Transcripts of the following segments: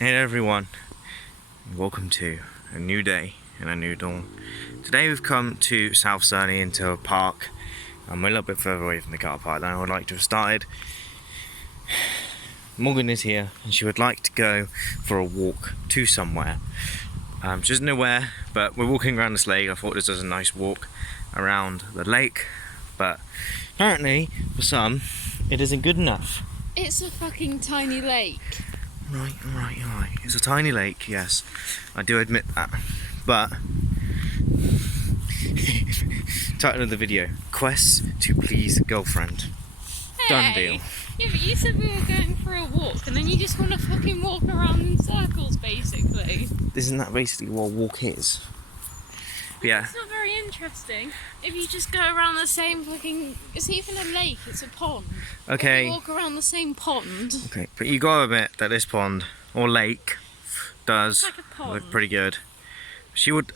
Hey everyone, welcome to a new day and a new dawn. Today we've come to South Surrey into a park. I'm a little bit further away from the car park than I would like to have started. Morgan is here and she would like to go for a walk to somewhere. She doesn't know where, but we're walking around this lake. I thought this was a nice walk around the lake, but apparently for some it isn't good enough. It's a fucking tiny lake. Right. It's a tiny lake, yes. I do admit that. But title of the video: Quests to please girlfriend. Done deal. Yeah, but you said we were going for a walk and then you just want to fucking walk around in circles, basically. Isn't that basically what a walk is? Yeah. It's not very interesting if you just go around the same fucking... It's even a lake, it's a pond. Okay. You walk around the same pond. Okay, but you gotta admit that this pond, or lake, does It's like a pond. look pretty good.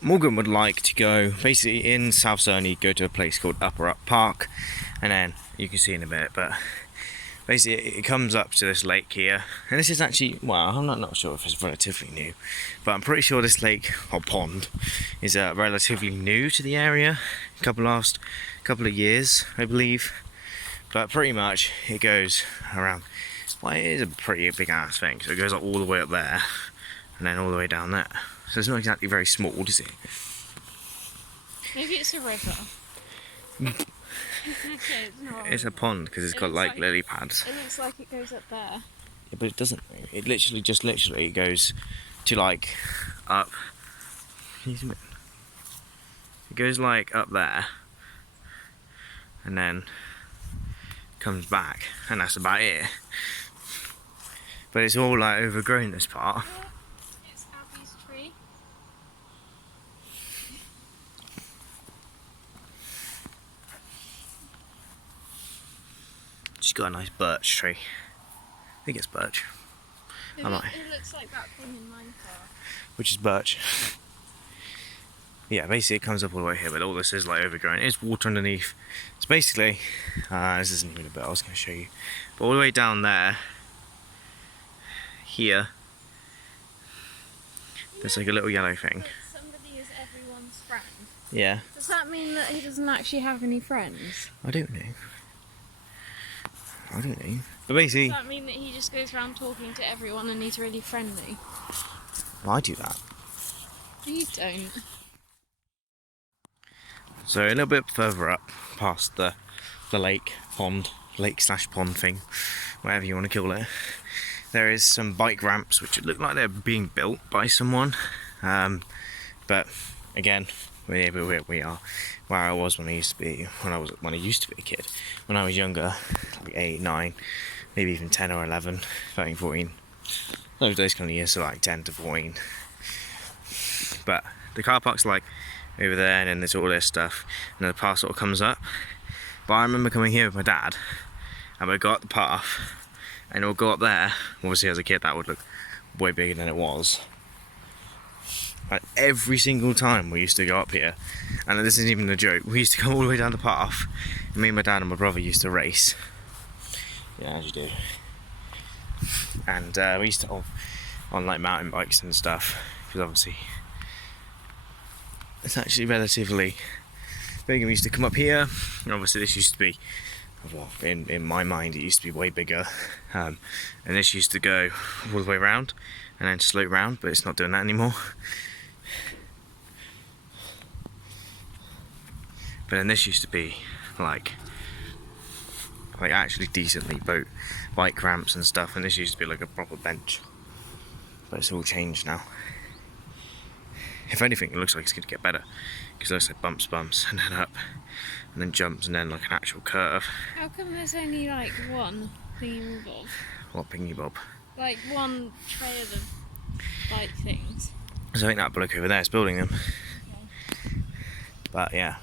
Morgan would like to go, basically in South Surrey, go to a place called Upper Up Park, and then you can see in a bit, but basically it comes up to this lake here, and this is actually, well, I'm not sure if it's relatively new, but I'm pretty sure this lake, or pond, is relatively new to the area, couple of years, I believe, but pretty much it goes around, well, it is a pretty big ass thing, so it goes all the way up there, and then all the way down there, so it's not exactly very small, is it? Maybe it's a river. It's a pond because it's got like lily pads. It looks like it goes up there. Yeah, but it doesn't. It literally goes to like up. It goes like up there, and then comes back, and that's about it. But it's all like overgrown, this part. It's Abby's tree. She's got a nice birch tree. I think it's birch. It looks like that thing in Minecraft. Which is birch. Yeah, basically it comes up all the way here, but all this is like overgrown. It's water underneath. It's basically, this isn't even a bit I was going to show you, but all the way down there, here, there's like a little yellow thing. Somebody is everyone's friend. Yeah. Does that mean that he doesn't actually have any friends? I don't know. But basically, Does that mean that he just goes around talking to everyone and he's really friendly? well, I do that. You don't. So a little bit further up, past the lake pond thing, whatever you want to call it, there is some bike ramps which look like they're being built by someone. But again, we are where I was when I used to be a kid. When I was younger, like 8, 9, maybe even 10 or 11, 13, 14. Those kind of years, so like 10 to 14. But the car park's like over there, and then there's all this stuff, and then the path sort of comes up. But I remember coming here with my dad, and we'd go up the path, and it would go up there. Obviously as a kid that would look way bigger than it was. Like every single time we used to go up here, and this isn't even a joke, we used to go all the way down the path, and me, my dad and my brother used to race. Yeah, as you do. And we used to on like mountain bikes and stuff, because obviously it's actually relatively big, and we used to come up here, and obviously this used to be, well, in my mind it used to be way bigger, and this used to go all the way around and then slope round, but it's not doing that anymore. But then this used to be like actually decently bike ramps and stuff, and this used to be like a proper bench, but it's all changed now. If anything, it looks like it's going to get better, because it looks like bumps, and then up, and then jumps, and then like an actual curve. How come there's only like one thingy-bob? What thingy bob? Like one trail of bike things. So I think that bloke over there is building them. Okay. But yeah.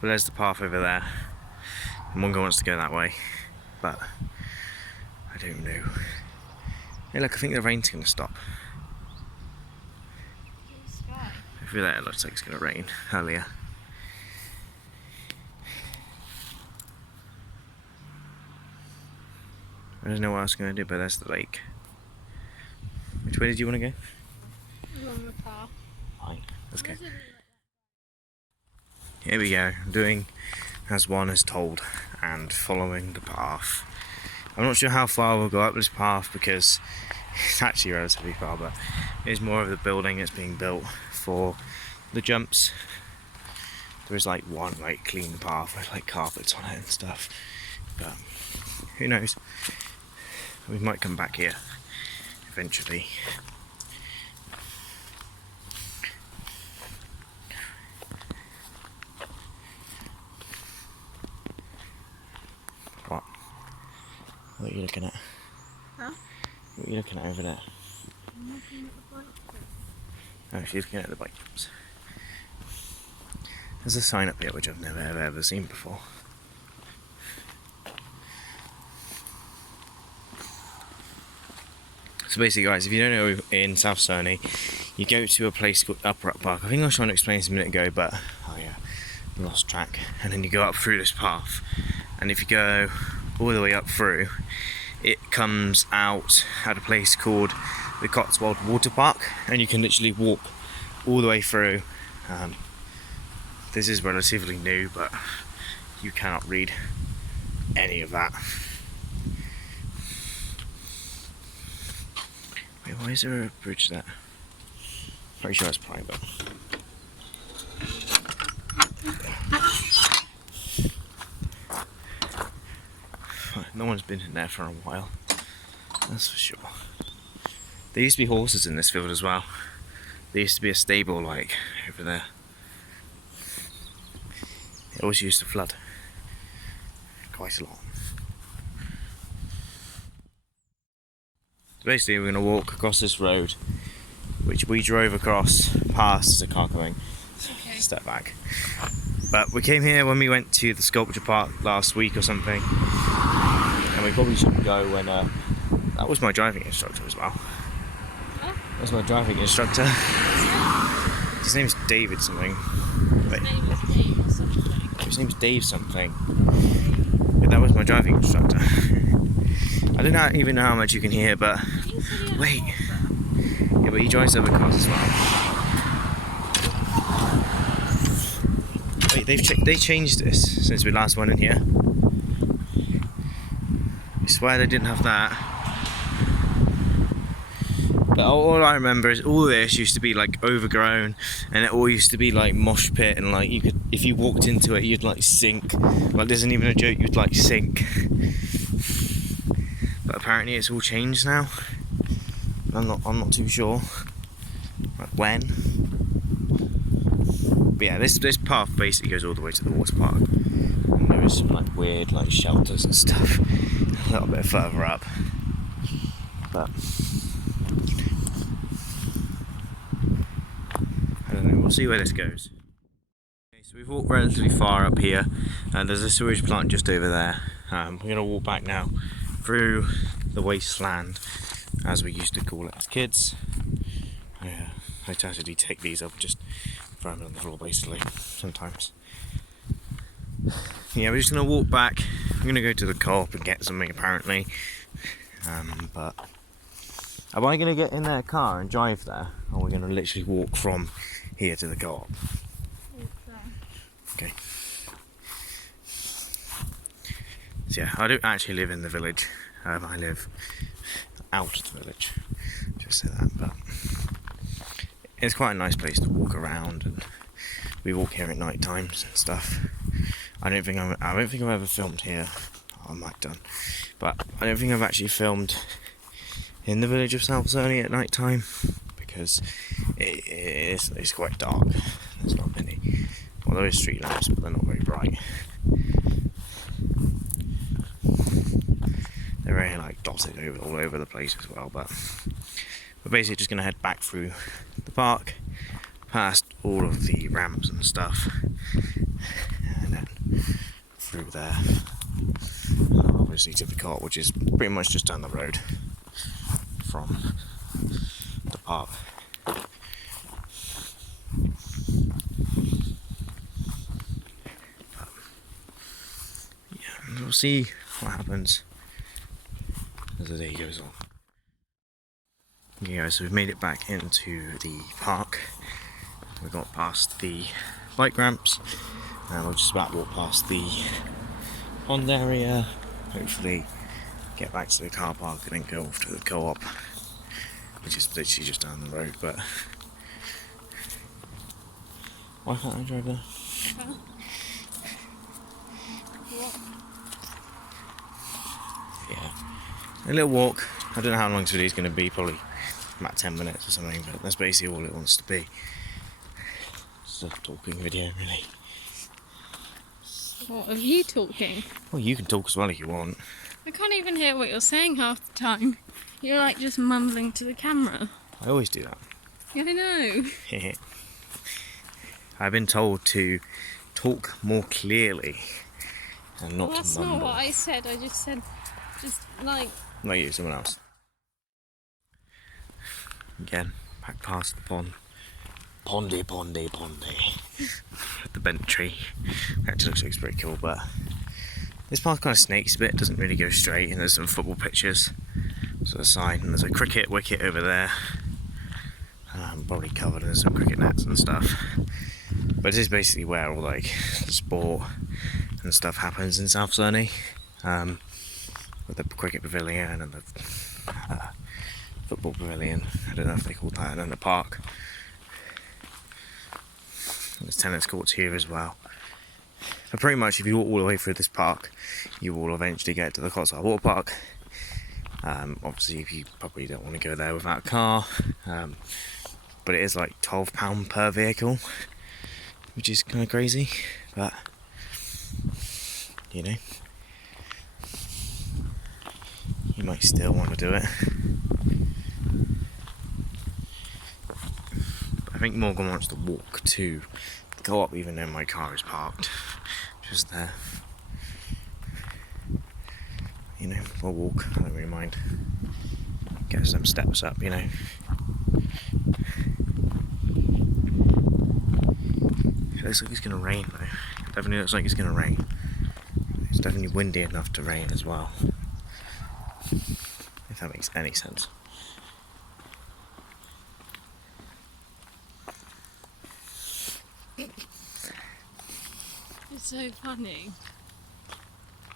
But there's the path over there. And one guy wants to go that way, but I don't know. Hey look, I think the rain's going to stop. Sky. Over there it looks like it's going to rain earlier. I don't know what else I'm going to do, but there's the lake. Which way did you want to go? Along the path. Fine, let's go. Here we go, doing as one is told and following the path. I'm not sure how far we'll go up this path because it's actually relatively far, but it's more of the building that's being built for the jumps. There is like one like clean path with like carpets on it and stuff, but who knows, we might come back here eventually. What are you looking at? Huh? What are you looking at over there? I'm looking at the bike. Oh, she's looking at the bike jumps. There's a sign up here which I've never ever seen before. So basically guys, if you don't know, in South Surney, you go to a place called Upper Up Park. I think I was trying to explain this a minute ago, but oh yeah, I lost track. And then you go up through this path, and if you go all the way up through, it comes out at a place called the Cotswold Water Park, and you can literally walk all the way through. This is relatively new, but you cannot read any of that. Wait, why is there a bridge there? Pretty sure it's private. No one's been in there for a while, that's for sure. There used to be horses in this field as well. There used to be a stable like over there. It always used to flood quite a lot. So basically we're going to walk across this road, which we drove across past as a car going. Okay. Step back. But we came here when we went to the sculpture park last week or something. And we probably shouldn't go when, that was my driving instructor as well. What? That was my driving instructor. His name's David something. His name is Dave or something. His name's Dave something. But that was my driving instructor. I don't even know how much you can hear, but wait. Yeah, but he drives other cars as well. Wait, they changed this since we last went in here. I swear they didn't have that. But all I remember is all this used to be like overgrown, and it all used to be like mosh pit, and like you could, if you walked into it, you'd like sink. Like, this isn't even a joke, you'd like sink. But apparently it's all changed now. I'm not too sure like when. But yeah, this path basically goes all the way to the water park. And there is some like weird like shelters and stuff a little bit further up. But I don't know, we'll see where this goes. Okay, so we've walked relatively far up here, and there's a sewage plant just over there. We're going to walk back now through the wasteland, as we used to call it as kids. I tacitly take these up and just throw them on the floor basically, sometimes. Yeah, we're just going to walk back. I'm going to go to the co-op and get something apparently. But am I going to get in their car and drive there? Or are we going to literally walk from here to the co-op? Okay. So yeah, I don't actually live in the village. I live out of the village. Just say that, but it's quite a nice place to walk around, and we walk here at night times and stuff. I don't think I've ever filmed here. I might have done, but I don't think I've actually filmed in the village of South Surney at night time because it's quite dark. There's not many. Well, there is street lamps, but they're not very bright. They're very like dotted all over the place as well, but we're basically just going to head back through the park, past all of the ramps and stuff, and then through there, obviously to the co-op, which is pretty much just down the road from the park. Yeah, we'll see what happens as the day goes on. Yeah, so we've made it back into the park. We got past the bike ramps, and we're just about to walk past the pond area. Hopefully, get back to the car park and then go off to the co-op, which is literally just down the road. But why can't I drive there? Huh? What? Yeah, a little walk. I don't know how long this video is going to be. Probably about 10 minutes or something. But that's basically all it wants to be. It's a talking video, really. What, of you talking? Well, you can talk as well if you want. I can't even hear what you're saying half the time. You're like just mumbling to the camera. I always do that. Yeah, I know. I've been told to talk more clearly and not That's to mumble. not what I said. I just said, just like... Not you, someone else. Again, back past the pond. Pondy. With the bent tree. Actually looks pretty cool, but this path kind of snakes a bit, doesn't really go straight, and there's some football pitches to the side, and there's a cricket wicket over there. Probably covered in some cricket nets and stuff. But it is basically where all like the sport and stuff happens in South Surney. With the cricket pavilion and the football pavilion. I don't know if they call that, and then the park. There's tennis courts here as well. But pretty much if you walk all the way through this park, you will eventually get to the Cotswold Water Park. Obviously if you probably don't want to go there without a car. But it is like £12 per vehicle, which is kind of crazy, but you know, you might still want to do it. I think Morgan wants to walk to the co-op, even though my car is parked just there. You know, we'll walk, I don't really mind. Get some steps up, you know. It looks like it's going to rain though. It definitely looks like it's going to rain. It's definitely windy enough to rain as well. If that makes any sense. It's so funny.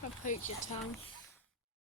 I'll poke your tongue.